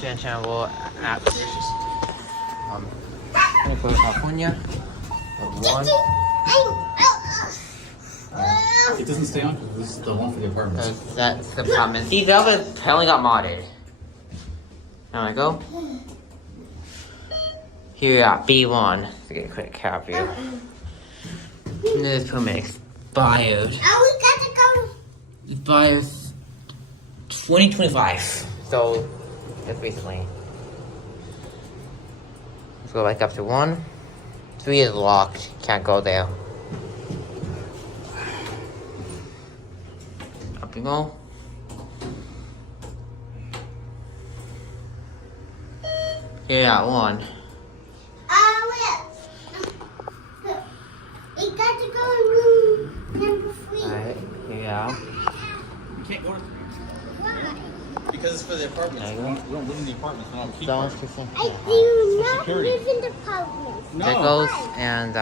Santana will at California. One. It doesn't stay on because this is the one for the apartments. That's the problem. See, the other apparently got modded. Now I go. Here we are, B1. Let's get a quick cap here. This permit expired. Oh, we got to go. Expires 2025. So, just recently. Let's go back up to 1. 3 is locked. Can't go there. Up we go. Here at 1. We got to go in room number 3. Alright, here we are. You can't go to Why? because it's for the apartments. There you go. We don't live in the apartments. We don't keep That one's apartments. kissing. I do not security. live in the apartment. There No. goes, and